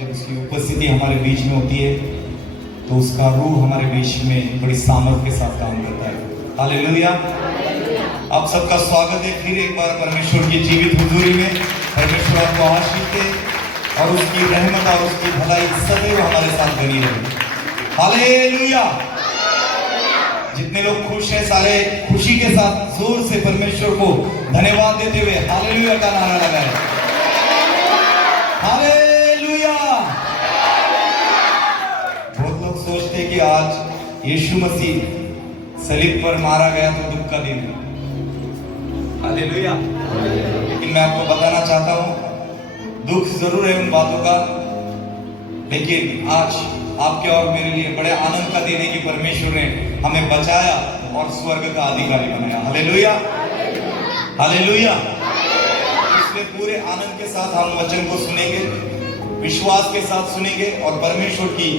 जब उसकी उपस्थिति हमारे बीच में होती है तो उसका रूह हमारे बीच में बड़ी सामर्थ के साथ काम करता है। हालेलुया। आप सबका स्वागत है फिर एक बार परमेश्वर की जीवित हुजूरी में। परमेश्वर आपको आशीष दे और उसकी रहमत और उसकी भलाई सदैव हमारे साथ बनी रहे। हालेलुया। जितने लोग खुश हैं सारे खुशी के साथ जोर से परमेश्वर को धन्यवाद देते हुए हालेलुया का नारा लगाएं। हालेलुया। बहुत लोग सोचते हैं कि आज यीशु मसीह सलीब पर मारा गया तो दुख का दिन है। हालेलुया। लेकिन मैं आपको बताना चाहता हूं दुख जरूर है उन बातों का, लेकिन आज आपके और मेरे लिए बड़े आनंद का दिन है कि परमेश्वर ने हमें बचाया और स्वर्ग का अधिकारी बनाया। हालेलुया। हालेलुया। इसलिए पूरे आनंद के साथ हम वचन को सुनेंगे, विश्वास के साथ सुनेंगे और परमेश्वर की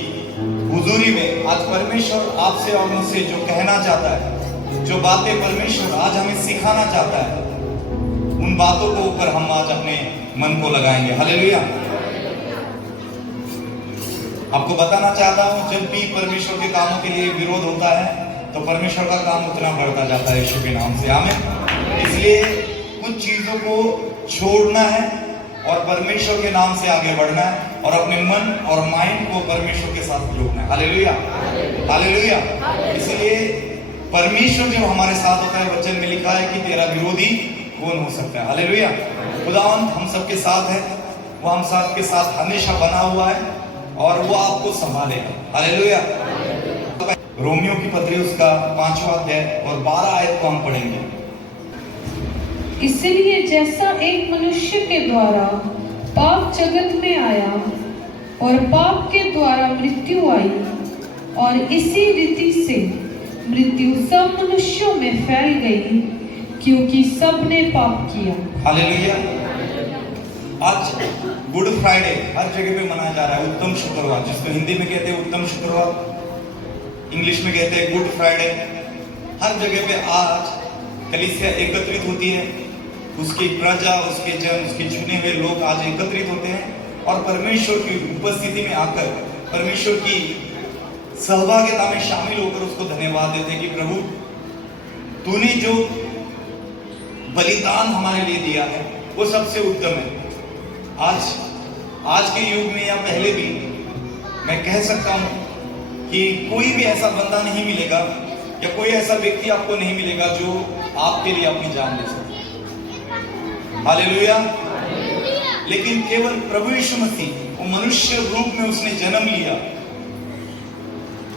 हुजूरी में आज परमेश्वर आपसे और मुझसे जो कहना चाहता है, जो बातें परमेश्वर आज हमें सिखाना चाहता है, उन बातों को ऊपर हम आज अपने मन को लगाएंगे। हालेलुया। आपको बताना चाहता हूं जब भी परमेश्वर के कामों के लिए विरोध होता है तो परमेश्वर का काम उतना बढ़ता जाता है यीशु के नाम से। आमीन। इसलिए कुछ चीजों को छोड़ना है और परमेश्वर के नाम से आगे बढ़ना है और अपने मन और माइंड को परमेश्वर के साथ जोड़ना है। हालेलुया। हालेलुया। इसलिए परमेश्वर जब हमारे साथ होता है, वचन में लिखा है कि तेरा विरोधी कौन हो सकता है। हालेलुया। खुदावंद हम सबके साथ है, वो हम सबके साथ हमेशा बना हुआ है और वो आपको संभालेगा। हालेलुया। रोमियो की पत्री उसका 5वां अध्याय और 12 आयत को हम पढ़ेंगे। इसलिए जैसा एक मनुष्य के द्वारा पाप जगत में आया और पाप के द्वारा मृत्यु आई और इसी रीति से मृत्यु सब मनुष्यों में फैल गई क्योंकि सब ने पाप किया। हालेलुया। आज गुड फ्राइडे हर जगह पे मनाया जा रहा है, उत्तम शुक्रवार, जिसको हिंदी में कहते हैं उत्तम शुक्रवार, इंग्लिश में कहते हैं गुड फ्राइडे। हर जगह पे आज कलीसिया एकत्रित होती है, उसकी प्रजा, उसके जन, उसके चुने हुए लोग आज एकत्रित होते हैं और परमेश्वर की उपस्थिति में आकर परमेश्वर की सहभागिता में शामिल होकर उसको धन्यवाद देते हैं कि प्रभु तूने जो बलिदान हमारे लिए दिया है वो सबसे उत्तम है। आज के युग में या पहले भी मैं कह सकता हूं कि कोई भी ऐसा बंदा नहीं मिलेगा या कोई ऐसा व्यक्ति आपको नहीं मिलेगा जो आपके लिए अपनी जान दे सके। हालेलुया। लेकिन केवल प्रभु यीशु मसीह वो मनुष्य रूप में उसने जन्म लिया,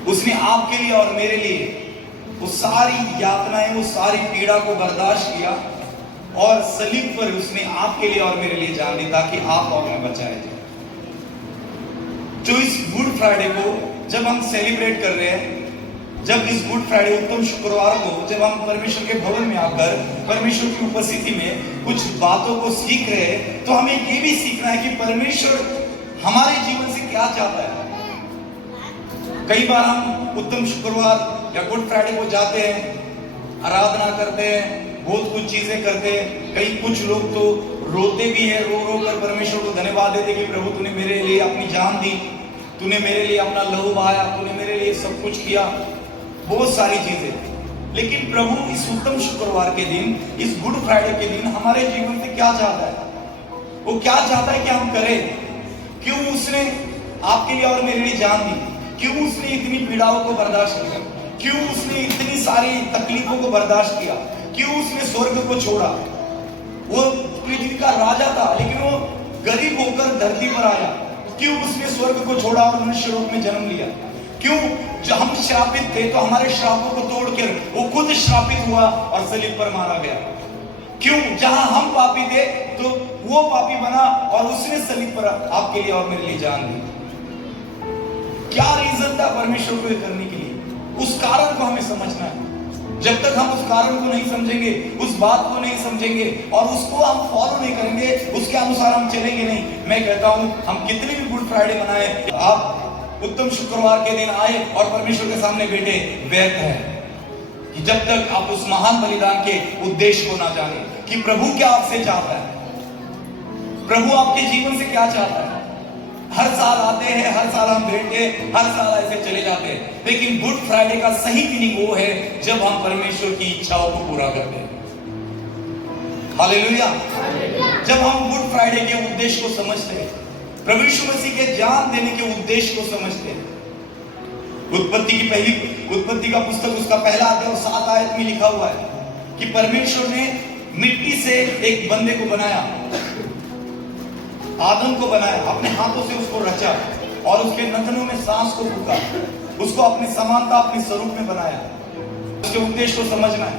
उसने आपके लिए और मेरे लिए वो सारी यातनाएं, वो सारी पीड़ा को बर्दाश्त किया और सलीब पर उसने आपके लिए और मेरे लिए जान दी ताकि आप और मैं बचाए जाए। जो इस गुड फ्राइडे को जब हम सेलिब्रेट कर रहे हैं, जब इस गुड फ्राइडे उत्तम शुक्रवार को जब हम परमेश्वर के भवन में आकर परमेश्वर की उपस्थिति में कुछ बातों को सीख रहे हैं, तो हमें ये भी सीखना है कि परमेश्वर हमारे जीवन से क्या चाहता है। कई बार हम उत्तम शुक्रवार या गुड फ्राइडे को जाते हैं, आराधना करते हैं, बहुत कुछ चीजें करते हैं। कई कुछ लोग तो रोते भी हैं, रो रो कर परमेश्वर को धन्यवाद देते कि प्रभु तूने मेरे लिए अपनी जान दी, तूने मेरे लिए अपना लहू बहाया, तूने मेरे लिए सब कुछ किया, बहुत सारी चीजें। लेकिन प्रभु इस उत्तम शुक्रवार के दिन, इस गुड फ्राइडे के दिन हमारे जीवन से क्या चाहता है, वो क्या चाहता है कि हम करें। क्यों उसने आपके लिए और मेरे लिए जान दी, क्यों उसने इतनी पीड़ाओं को बर्दाश्त किया, क्यों उसने इतनी सारी तकलीफों को बर्दाश्त किया, क्यों उसने स्वर्ग को छोड़ा। वो पृथ्वी का राजा था लेकिन वो गरीब होकर धरती पर आया। क्यों उसने स्वर्ग को छोड़ा और मनुष्य रूप में जन्म लिया। क्यों जब हम श्रापित थे तो हमारे श्रापों को तोड़कर वो खुद श्रापित हुआ और सलीब पर मारा गया। क्यों जहां हम पापी थे तो वो पापी बना और उसने सलीब पर आपके लिए और मेरे लिए जान दी। क्या रीजन था परमेश्वर को करने के लिए, उस कारण को हमें समझना है। जब तक हम उस कारण को नहीं समझेंगे, उस बात को नहीं समझेंगे और उसको हम फॉलो नहीं करेंगे, उसके अनुसार हम चलेंगे नहीं। मैं कहता हूं हम कितने भी गुड फ्राइडे मनाए, आप उत्तम शुक्रवार के दिन आए और परमेश्वर के सामने बैठे, व्यर्थ है। कि जब तक आप उस महान बलिदान के उद्देश्य को ना जाने कि प्रभु क्या आपसे चाहता है, प्रभु आपके जीवन से क्या चाहता है। हर साल आते हैं, हर साल हम भेंटे, हर साल ऐसे चले जाते हैं। लेकिन गुड फ्राइडे का सही मीनिंग वो है जब हम परमेश्वर की इच्छाओं को पूरा करते हैं। हालेलुया। जब हम गुड फ्राइडे के उद्देश्य को समझते हैं, प्रभु यीशु मसीह के जान देने के उद्देश्य को समझते हैं। उत्पत्ति का पुस्तक उसका पहला अध्याय और 7 आयत में लिखा हुआ है कि परमेश्वर ने मिट्टी से एक बंदे को बनाया, आदम को बनाया, अपने हाथों से उसको रचा और उसके नथनों में सांस को फूंका, उसको अपनी समानता, अपने स्वरूप में बनाया। उसके उद्देश्य को समझना है।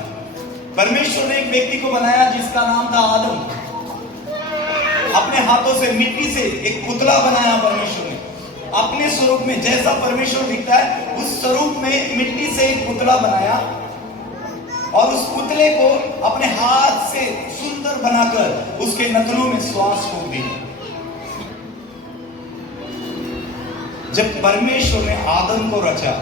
परमेश्वर ने एक व्यक्ति को बनाया जिसका नाम था आदम। अपने हाथों से मिट्टी से एक पुतला बनाया परमेश्वर ने, अपने स्वरूप में, जैसा परमेश्वर दिखता है उस स्वरूप में मिट्टी से एक पुतला बनाया और उस पुतले को अपने हाथ से सुंदर बनाकर उसके नथनों में श्वास फूंक दी। जब परमेश्वर ने आदम को रचा,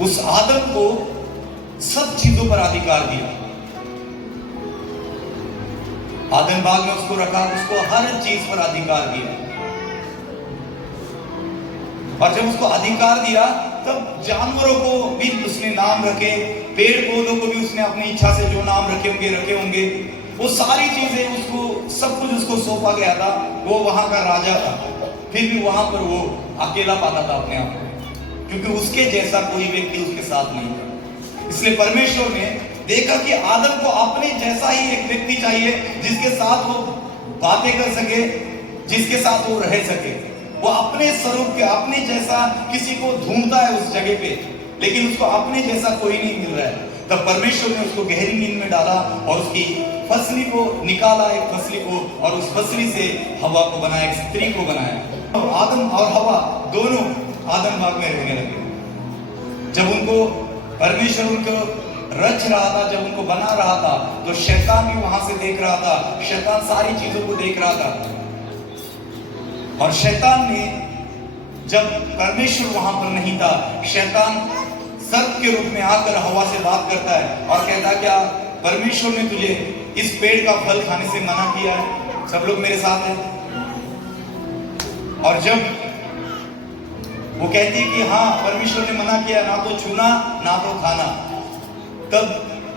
उस आदम को सब चीजों पर अधिकार दिया। आदम बाग में उसको रखा, उसको हर चीज पर अधिकार दिया। और जब उसको अधिकार दिया तब जानवरों को भी उसने नाम रखे, पेड़ पौधों को भी उसने अपनी इच्छा से जो नाम रखे होंगे। वो सारी चीजें उसको, सब कुछ उसको सौंपा गया था। वो वहां का राजा था, फिर भी वहां पर वो अकेला पाता था अपने आप को, क्योंकि उसके जैसा कोई व्यक्ति उसके साथ नहीं था। इसलिए परमेश्वर ने देखा कि आदम को अपने जैसा ही एक व्यक्ति चाहिए जिसके साथ वो बातें कर सके, जिसके साथ वो रह सके। वो अपने स्वरूप के, अपने जैसा किसी को ढूंढता है उस जगह पे, लेकिन उसको अपने जैसा कोई नहीं मिल रहा है। तब परमेश्वर ने उसको गहरी नींद में डाला और उसकी फसली को निकाला, एक फसली को, और उस फसली से हवा को बनाया, एक स्त्री को बनाया। और आदम और हवा दोनों आदम बाग में रहने लगे। जब उनको परमेश्वर उनको रच रहा था, जब उनको बना रहा था, तो शैतान भी वहां से देख रहा था। शैतान सारी चीजों को देख रहा था। और शैतान ने, जब परमेश्वर वहां पर नहीं था, शैतान सर्प के रूप में आकर हवा से बात करता है और कहता, क्या परमेश्वर ने तुझे इस पेड़ का फल खाने से मना किया है? सब लोग मेरे साथ हैं। और जब वो कहती है कि हाँ, परमेश्वर ने मना किया, ना तो छूना ना तो खाना, तब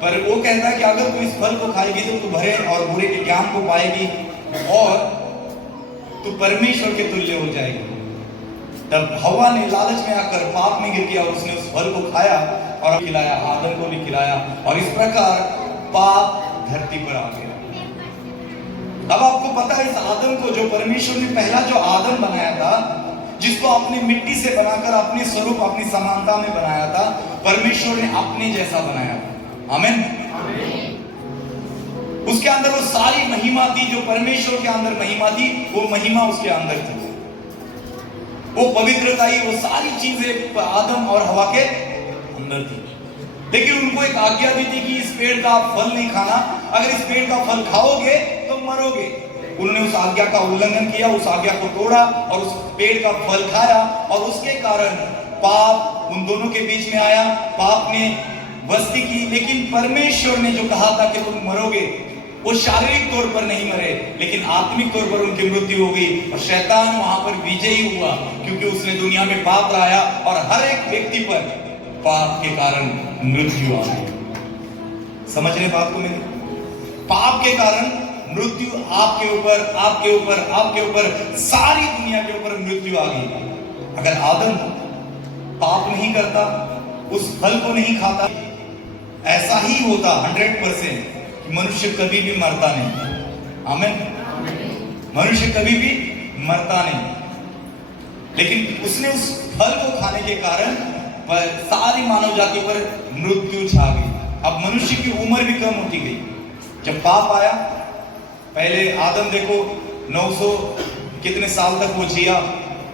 पर वो कहता है कि अगर तू इस फल को खाएगी तो तू भले और बुरे के ज्ञान को पाएगी और तू परमेश्वर के तुल्य हो जाएगी। तब हवा ने लालच में आकर पाप में गिर गया और उसने उस फल को खाया और खिलाया, आदम को भी खिलाया, और इस प्रकार पाप धरती पर आ गया। अब आपको पता है, इस आदम को, जो परमेश्वर ने पहला जो आदम बनाया था, जिसको अपनी मिट्टी से बनाकर अपने स्वरूप, अपनी समानता में बनाया था, परमेश्वर ने अपने जैसा बनाया था। आमीन। उसके अंदर वो सारी महिमा थी जो परमेश्वर के अंदर महिमा थी, वो महिमा उसके अंदर थी। वो पवित्रता ही, वो सारी चीजें आदम और हवा के अंदर थी। लेकिन उनको एक आज्ञा दी थी कि इस पेड़ का आप फल नहीं खाना, अगर इस पेड़ का फल खाओगे तो मरोगे। उन्होंने उस आज्ञा का उल्लंघन किया, उस आज्ञा को तोड़ा और उस पेड़ का फल खाया, और उसके कारण पाप उन दोनों के बीच में आया। पाप ने बस्ती की। लेकिन परमेश्वर ने जो कहा था कि तुम मरोगे, वो शारीरिक तौर पर नहीं मरे, लेकिन आत्मिक तौर पर उनकी मृत्यु हो गई। और शैतान वहां पर विजयी हुआ, क्योंकि उसने दुनिया में पाप लाया और हर एक व्यक्ति पर पाप के कारण मृत्यु आ गई। समझ रहे बात को मेरी? पाप के कारण मृत्यु आपके ऊपर, आपके ऊपर, आपके ऊपर, सारी दुनिया के ऊपर मृत्यु आ गई। अगर आदम पाप नहीं करता, उस फल को नहीं खाता, ऐसा ही होता 100%, मनुष्य कभी भी मरता नहीं। आमीन। मनुष्य कभी भी मरता नहीं। लेकिन उसने उस फल को खाने के कारण सारी मानव जाति पर मृत्यु छा गई। अब मनुष्य की उम्र भी कम होती गई। जब पाप आया, पहले आदम देखो 900 कितने साल तक वो जिया,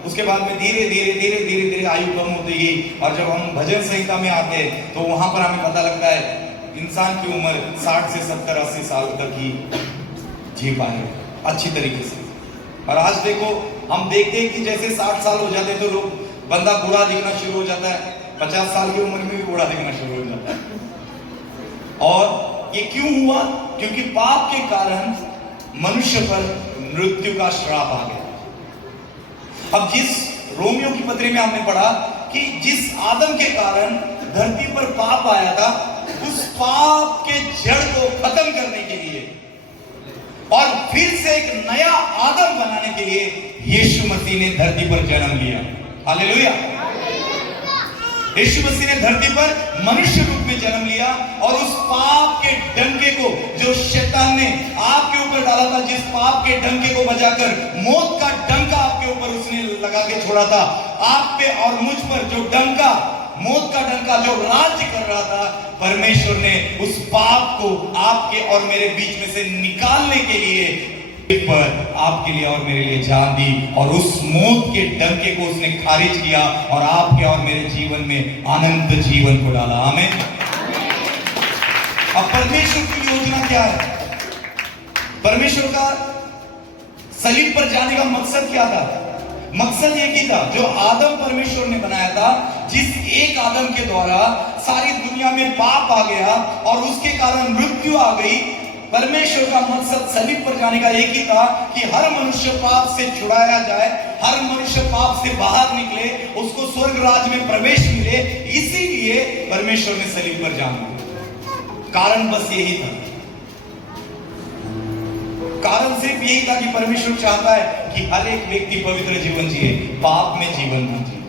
उसके बाद में धीरे धीरे धीरे धीरे धीरे आयु कम होती गई। और जब हम भजन संहिता में आते हैं तो वहां पर हमें पता लगता है इंसान की उम्र 60 से 70-80 साल तक ही जी पाए अच्छी तरीके से। और आज देखो, हम देखते हैं कि जैसे 60 साल हो जाते तो लोग, बंदा बूढ़ा दिखना शुरू हो जाता है, 50 साल की उम्र में भी बूढ़ा दिखना शुरू हो जाता है। और ये क्यों हुआ? क्योंकि पाप के कारण मनुष्य पर मृत्यु का श्राप आ गया। अब जिस रोमियो की पत्री में हमने पढ़ा कि जिस आदम के कारण धरती पर पाप आया था, उस पाप के जड़ को खत्म करने के लिए और फिर से एक नया आदम बनाने के लिए यीशु मसीह ने धरती पर जन्म लिया। हालेलुया। यीशु मसीह ने धरती पर मनुष्य रूप में जन्म लिया और उस पाप के डंके को जो शैतान ने आपके ऊपर डाला था, जिस पाप के डंके को बजाकर मौत का डंका आपके ऊपर उसने लगा के छोड़ा था, आप पे और मुझ पर जो डंका, मौत का डंका जो राज्य कर रहा था, परमेश्वर ने उस पाप को आपके और मेरे बीच में से निकालने के लिए पर आपके लिए और मेरे लिए जान दी और उस मौत के डंके को उसने खारिज किया और आपके और मेरे जीवन में अनंत जीवन को डाला। आमीन। अब परमेश्वर की योजना क्या है? परमेश्वर का सलीब पर जाने का मकसद क्या था? मकसद एक ही था, जो आदम परमेश्वर ने बनाया था, जिस एक आदम के द्वारा सारी दुनिया में पाप आ गया और उसके कारण मृत्यु आ गई। परमेश्वर का मकसद सलीब पर जाने का एक ही था कि हर मनुष्य पाप से छुड़ाया जाए, हर मनुष्य पाप से बाहर निकले, उसको स्वर्ग राज्य में प्रवेश मिले। इसीलिए परमेश्वर ने सलीब पर जाना, कारण बस यही था। कारण सिर्फ यही था कि परमेश्वर चाहता है कि हर एक व्यक्ति पवित्र जीवन जिए, पाप में जीवन न जिए।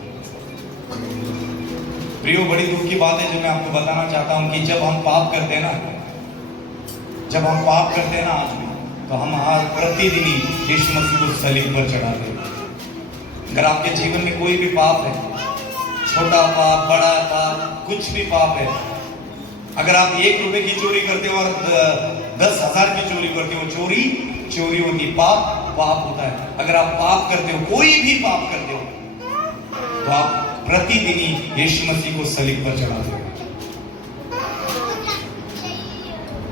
प्रियो, बड़ी दुख की बात है जो मैं आपको बताना चाहता हूं कि जब हम पाप करते हैं ना, आज भी, तो हम हर प्रतिदिन यीशु मसीह को सलीब पर चढ़ाते हैं। अगर आपके जीवन में कोई भी पाप है, छोटा पाप, बड़ा पाप, कुछ भी पाप है, अगर आप 1 रुपए की चोरी करते हो और 10,000 की चोरी करते हो, चोरी होती, पाप होता है। अगर आप पाप करते हो, कोई भी पाप करते हो, तो आप प्रतिदिन यीशु मसीह को सलीब पर चढ़ाते हो।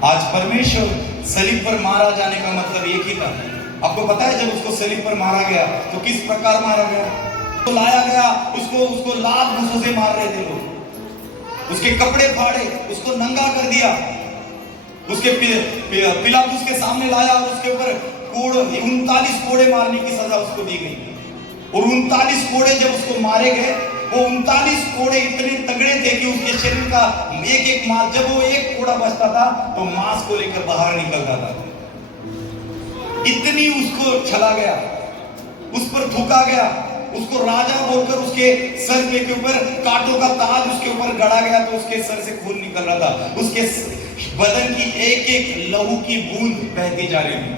आज परमेश्वर सलीब पर मारा जाने का मतलब एक ही था। आपको पता है जब उसको सलीब पर मारा गया तो किस प्रकार मारा गया? तो लाया गया, उसको लात घूंसों से मार रहे थे लोग, उसके कपड़े फाड़े, उसको नंगा कर दिया, उसके पिलातुस के सामने लाया और उसके ऊपर 39 कोड़े मारने की सजा उसको दी गई। और 39 कोड़े जब उसको मारे गए, वो 39 कोड़े इतने तगड़े थे कि उसके शरीर का एक मांस, जब वो एक कोड़ा बचता था तो मांस को लेकर बाहर निकलता था। इतनी उसको छला गया, उस पर थूका गया, उसको राजा बोलकर उसके सर के ऊपर कांटों का ताज उसके ऊपर गड़ा गया, तो उसके सर से खून निकल रहा था, उसके बदन की एक एक लहू की बूंद बहती जा रही थी।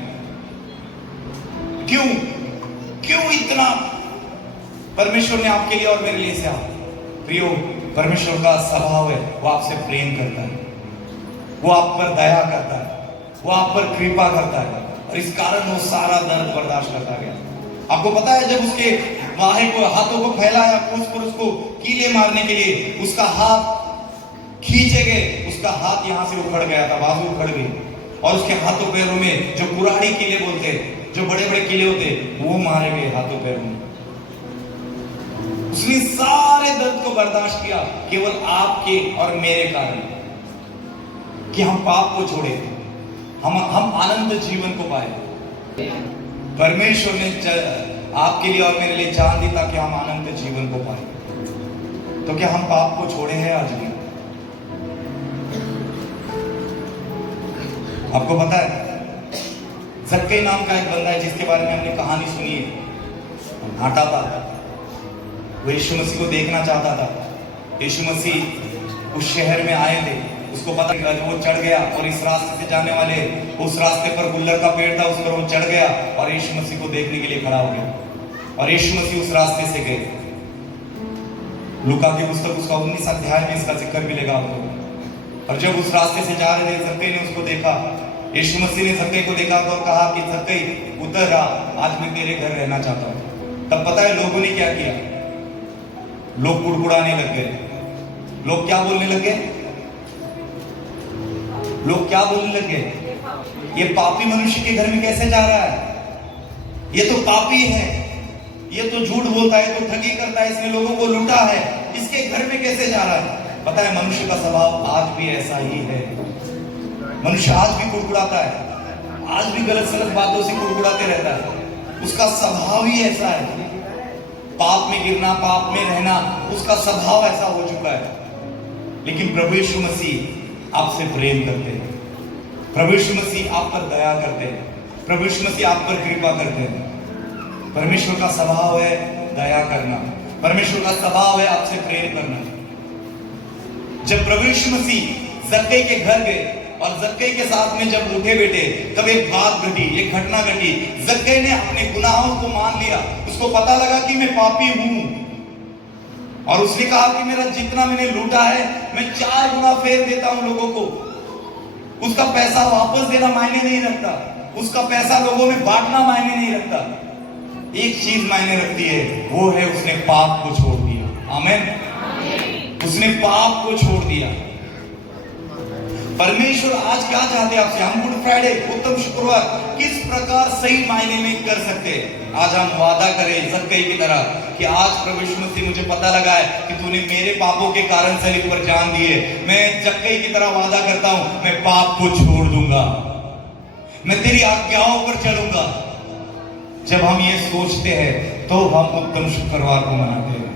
क्यों इतना? परमेश्वर ने आपके लिए और मेरे लिए से प्रियो, परमेश्वर का स्वभाव है, वो आपसे प्रेम करता है, वो आप पर दया करता है, वो आप पर कृपा करता है, और इस कारण वो सारा दर्द बर्दाश्त करता गया। आपको पता है जब उसके बाहें को, हाथों को फैलाया उस पर उसको कीले मारने के लिए, उसका हाथ खींचे गए, उसका हाथ यहां से उखड़ गया था, बाजू उखड़ गई, और उसके हाथों पैरों में जो कुराड़ी कीले बोलते, जो बड़े बड़े कीले होते, वो मारे गए हाथों पैरों में। उसने सारे दर्द को बर्दाश्त किया केवल आपके और मेरे कारण, कि हम पाप को छोड़े, हम आनंद जीवन को पाए। परमेश्वर ने आपके लिए और मेरे लिए जान दी ताकि हम आनंद जीवन को पाए। तो क्या हम पाप को छोड़े हैं आज भी? आपको पता है जक्कई नाम का एक बंदा है जिसके बारे में हमने कहानी सुनी है। नाटा था, वो यीशु मसीह को देखना चाहता था। यीशु मसीह उस शहर में आए थे, उसको पता लगा, वो चढ़ गया और इस रास्ते से जाने वाले, उस रास्ते पर गुल्लर का पेड़ था, उस पर वो चढ़ गया और यीशु मसीह को देखने के लिए खड़ा हो गया, और यीशु मसीह उस रास्ते से गए। लूका की पुस्तक उसका 19 अध्याय में इसका जिक्र मिलेगा आपको। और जब उस रास्ते से जा रहे थे, जक्कई ने उसको देखा, यीशु मसीह ने जक्कई को देखा और कहा कि जक्कई उतर आ, आज मैं तेरे घर रहना चाहता हूँ। तब पता है लोगों ने क्या किया? लोग कुड़कुड़ाने लग गए। लोग क्या बोलने लग गए? लोग क्या बोलने लग गए? ये पापी मनुष्य के घर में कैसे जा रहा है? ये तो पापी है, ये तो झूठ बोलता है, तो ठगी करता है, इसने लोगों को लूटा है, इसके घर में कैसे जा रहा है? पता है मनुष्य का स्वभाव आज भी ऐसा ही है। मनुष्य आज भी कुड़कुड़ाता है, आज भी गलत सलत बातों से कुड़कुड़ाते रहता है। उसका स्वभाव ही ऐसा है, पाप में गिरना, पाप में रहना, उसका स्वभाव ऐसा हो चुका है। लेकिन प्रभु यीशु मसीह आपसे प्रेम करते हैं, प्रभु यीशु मसीह आप पर दया करते हैं, प्रभु यीशु मसीह आप पर कृपा करते हैं। परमेश्वर का स्वभाव है दया करना, परमेश्वर का स्वभाव है आपसे प्रेम करना। जब प्रभु यीशु मसीह जक्कई के घर गए और जक्कई के साथ में जब उठे बैठे, तब एक बात घटी, एक घटना घटी। जक्कई ने अपने गुनाहों को मान लिया, उसको पता लगा कि मैं पापी हूं, और उसने कहा कि मेरा जितना मैंने लूटा है मैं 4 गुना फेर देता हूं लोगों को। उसका पैसा वापस देना मायने नहीं रखता, उसका पैसा लोगों में बांटना मायने नहीं रखता। एक चीज मायने रखती है, वो है उसने पाप को छोड़ दिया। आमीन। उसने पाप को छोड़ दिया। परमेश्वर आज क्या चाहते हैं आपसे? हम गुड फ्राइडे, उत्तम शुक्रवार किस प्रकार सही मायने में कर सकते हैं? आज हम वादा करें जक्कई की तरह कि आज प्रभु यीशु मसीह मुझे पता लगा है कि तूने मेरे पापों के कारण सलीब पर जान दी है। मैं जक्कई की तरह वादा करता हूं, मैं पाप को छोड़ दूंगा, मैं तेरी आज्ञाओं पर चलूंगा। जब हम ये सोचते हैं तो हम उत्तम शुक्रवार को मनाते हैं।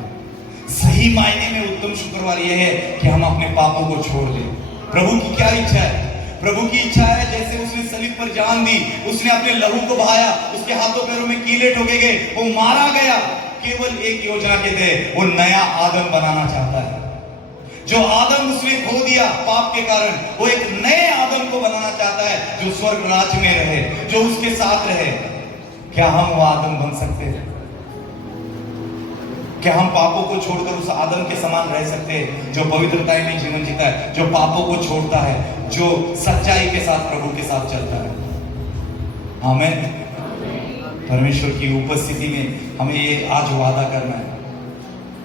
सही मायने में उत्तम शुक्रवार यह है कि हम अपने पापों को छोड़ दें। प्रभु की क्या इच्छा है? प्रभु की इच्छा है जैसे उसने सलीब पर जान दी, उसने अपने लहू को बहाया, उसके हाथों पैरों में कीले ठोके गए, वो मारा गया। केवल एक योजना के तहत वो नया आदम बनाना चाहता है। जो आदम उसने खो दिया पाप के कारण, वो एक नए आदम को बनाना चाहता है जो स्वर्ग राज्य में रहे, जो उसके साथ रहे। क्या हम वो आदम बन सकते हैं? क्या हम पापों को छोड़कर उस आदम के समान रह सकते हैं जो पवित्रता में जीवन जीता है, जो पापों को छोड़ता है, जो सच्चाई के साथ प्रभु के साथ चलता है? आमीन। परमेश्वर की उपस्थिति में हमें ये आज वादा करना है।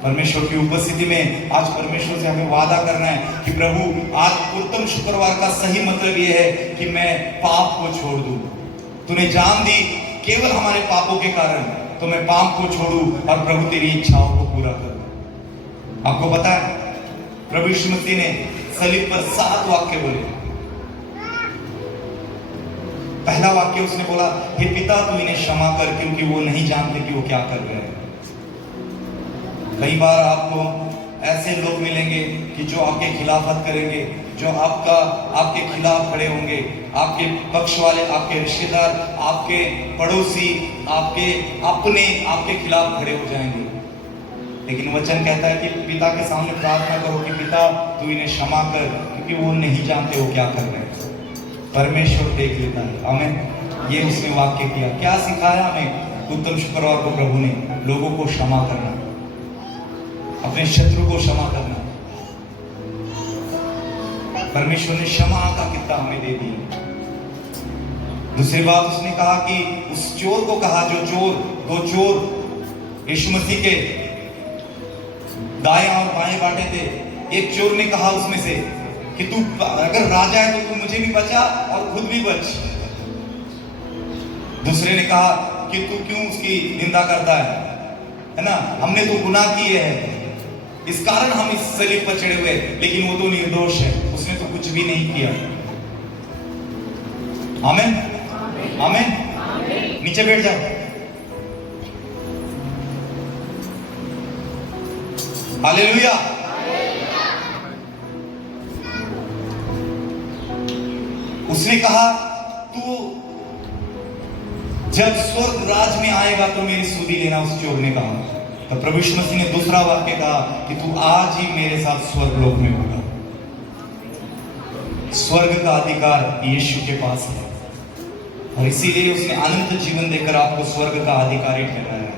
परमेश्वर की उपस्थिति में आज परमेश्वर से हमें वादा करना है कि प्रभु आज उत्तम शुक्रवार का सही मतलब ये है कि मैं पाप को छोड़ दूं। तूने जान दी केवल हमारे पापों के कारण, तो मैं पाप को छोड़ूं और प्रभु तेरी इच्छाओं को पूरा करूं। आपको पता है प्रभु यीशु मसीह ने सलीब पर 7 वाक्य बोले। पहला वाक्य उसने बोला, हे पिता तू इन्हें क्षमा कर, क्योंकि वो नहीं जानते कि वो क्या कर रहे हैं। कई बार आपको ऐसे लोग मिलेंगे कि जो आपके खिलाफत करेंगे, जो आपके खिलाफ खड़े होंगे, आपके पक्ष वाले, आपके रिश्तेदार, आपके पड़ोसी, आपके अपने आपके खिलाफ खड़े हो जाएंगे। लेकिन वचन कहता है कि पिता के सामने प्रार्थना करो कि पिता तू इन्हें क्षमा कर, क्योंकि वो नहीं जानते वो क्या कर रहे हैं। परमेश्वर देख लेता है। हमें ये उसने वाक्य किया। क्या सिखाया हमें? उत्तम शुक्रवार को प्रभु ने लोगों को क्षमा करना, अपने शत्रु को क्षमा करना। परमेश्वर ने क्षमा का कितना हमें दे दिया। दूसरी बात उसने कहा कि उस चोर को कहा, जो दो चोर यीशु मसीह के दाएं और बाएं बांटे थे। एक चोर ने कहा उसमें से कि तू अगर राजा है तो तू मुझे भी बचा और खुद भी बच। दूसरे ने कहा कि तू क्यों उसकी निंदा करता है ना, हमने तो गुनाह किए हैं, इस कारण हम इस सलीब पर चढ़े हुए, लेकिन वो तो निर्दोष है, उसने तो कुछ भी नहीं किया। आमीन। आमीन। नीचे बैठ जाओ। हालेलुया। उसने कहा तू जब स्वर्ग राज में आएगा तो मेरी सुधि लेना, उस चोर ने कहा। तो प्रभु यीशु मसीह ने दूसरा वाक्य कहा कि तू आज ही मेरे साथ स्वर्ग लोक में होगा। स्वर्ग का अधिकार यीशु के पास है और इसीलिए उसने अनंत जीवन देकर आपको स्वर्ग का अधिकारी ठहराया है।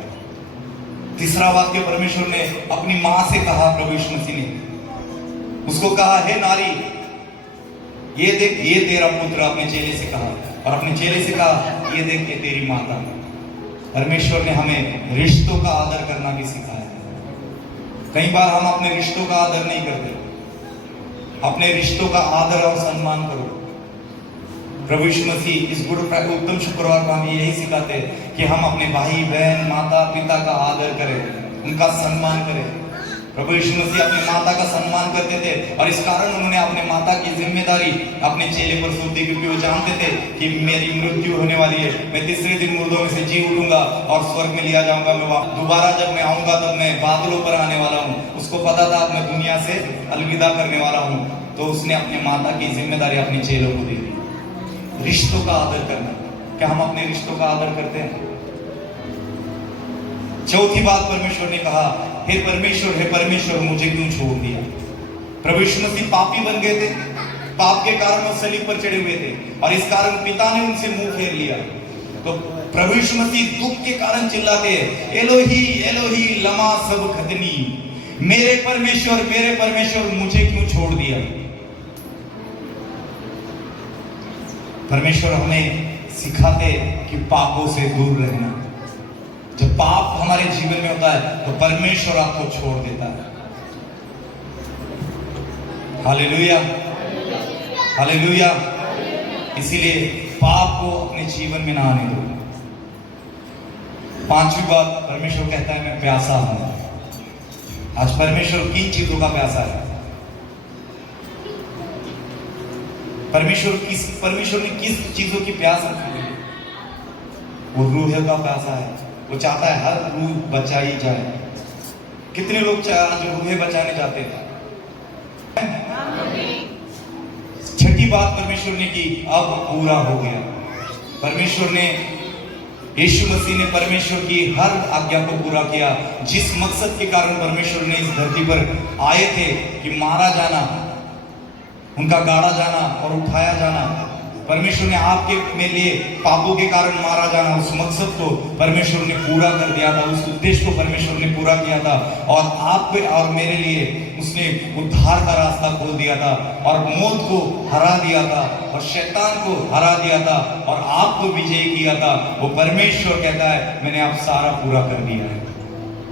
तीसरा वाक्य परमेश्वर ने अपनी मां से कहा, प्रभु यीशु मसीह ने उसको कहा, हे नारी ये देख ये तेरा पुत्र। अपने चेले से कहा और अपने चेले से कहा, ये देख के तेरी माता। परमेश्वर ने हमें रिश्तों का आदर करना भी सिखाया है। कई बार हम अपने रिश्तों का आदर नहीं करते। अपने रिश्तों का आदर और सम्मान करो। प्रभु यीशु मसीह इस गुड फ्राइडे उत्तम शुक्रवार को हमें यही सिखाते हैं कि हम अपने भाई बहन माता पिता का आदर करें, उनका सम्मान करें। प्रभु यीशु मसीह अपनी माता का सम्मान करते थे और इस कारण उन्होंने अपने माता की जिम्मेदारी अपने चेले पर सौंप दी, क्योंकि वो जानते थे कि मेरी मृत्यु होने वाली है, मैं तीसरे दिन मुर्दों में से जी उठूंगा और स्वर्ग में लिया जाऊंगा, मैं दोबारा जब मैं आऊंगा तब मैं बादलों पर आने वाला हूँ। उसको पता था अब मैं दुनिया से अलविदा करने वाला हूँ, तो उसने अपने माता की जिम्मेदारी अपने चेलों को दे दी। रिश्तों का आदर करना, क्या हम अपने रिश्तों का आदर करते हैं? चौथी बात परमेश्वर ने कहा, हे परमेश्वर मुझे क्यों छोड़ दिया? प्रभु यीशु मसीह पापी बन गए थे, पाप के कारण वो सलीब पर चढ़े हुए थे और इस कारण पिता ने उनसे मुंह फेर लिया। तो प्रभु यीशु मसीह दुख के कारण चिल्लाते हैं, एलोही एलोही लमा सबखतनी, मेरे परमेश्वर मुझे क्यों छोड़ दिया? परमेश्वर हमें सिखाते कि पापों से दूर रहना। जब पाप हमारे जीवन में होता है तो परमेश्वर आपको छोड़ देता है। Hallelujah, hallelujah. इसीलिए पाप को अपने जीवन में ना आने दो। पांचवी बात, परमेश्वर कहता है मैं प्यासा हूं। आज परमेश्वर किन चीजों का प्यासा है? परमेश्वर ने किस चीजों की प्यास रखी है? वो रूह का प्यासा है। वो चाहता है हर रूह बचाई जाए। कितने लोग जो रूहें बचाने जाते हैं? छठी बात परमेश्वर ने की, अब पूरा हो गया। परमेश्वर ने, यीशु मसीह ने परमेश्वर की हर आज्ञा को पूरा किया। जिस मकसद के कारण परमेश्वर ने इस धरती पर आए थे कि मारा जाना, उनका गाड़ा जाना और उठाया जाना, परमेश्वर ने आपके में लिए पापों के कारण मारा जाना, उस मकसद को परमेश्वर ने पूरा कर दिया था। उस उद्देश्य को परमेश्वर ने पूरा किया था और आप पे और मेरे लिए उसने उद्धार का रास्ता खोल दिया था और मौत को हरा दिया था और शैतान को हरा दिया था और आपको विजयी किया था। वो परमेश्वर कहता है मैंने आप सारा पूरा कर दिया है।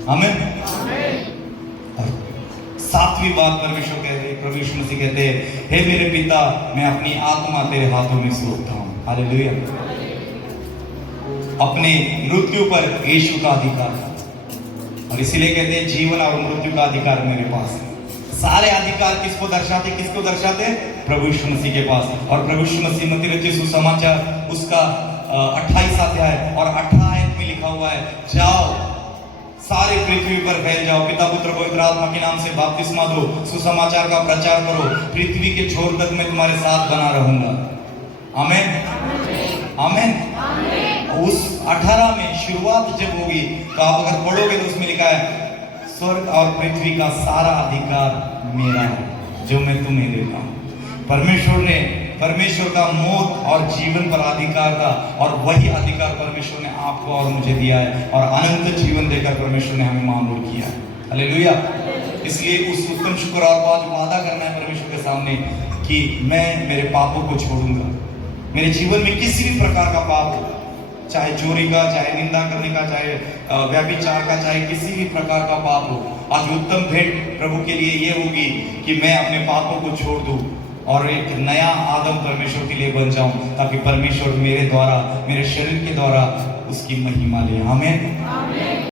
आमीन। सातवीं बात परमेश्वर कहते हैं, प्रभु यीशु मसीह कहते हैं, हे मेरे पिता, मैं अपनी आत्मा तेरे हाथों में सौंपता हूं। हालेलुया। अपने मृत्यु पर यीशु का अधिकार, और इसीलिए कहते हैं जीवन और मृत्यु का अधिकार मेरे पास है। सारे अधिकार किसको दर्शाते? प्रभु यीशु मसीह के पास। और प्रभु यीशु मसीह मत्ती रचित सुसमाचार उसका 28 अध्याय और 18 आयत में लिखा हुआ है, जाओ सारे पृथ्वी पर फैल जाओ, पिता पुत्र पवित्र आत्मा के नाम से बपतिस्मा दो, सुसमाचार का प्रचार करो, पृथ्वी के छोर तक मैं तुम्हारे साथ बना रहूंगा। आमीन, आमीन। उस 18 में शुरुआत जब होगी तो आप अगर पढ़ोगे तो उसमें लिखा है स्वर्ग और पृथ्वी का सारा अधिकार मेरा है जो मैं तुम्हें देता हूं। परमेश्वर का मौत और जीवन पर अधिकार था और वही अधिकार परमेश्वर ने आपको और मुझे दिया है और अनंत जीवन देकर परमेश्वर ने हमें मामूल किया है। हालेलुया। इसलिए उस उत्तम शुक्रवार को आज वादा करना है परमेश्वर के सामने कि मैं मेरे पापों को छोड़ूंगा। मेरे जीवन में किसी भी प्रकार का पाप हो, चाहे चोरी का, चाहे निंदा करने का, चाहे व्यभिचार का, चाहे किसी भी प्रकार का पाप हो, आज उत्तम भेंट प्रभु के लिए ये होगी कि मैं अपने पापों को छोड़ दूं और एक नया आदम परमेश्वर के लिए बन जाऊं, ताकि परमेश्वर मेरे द्वारा, मेरे शरीर के द्वारा उसकी महिमा ले। आमीन।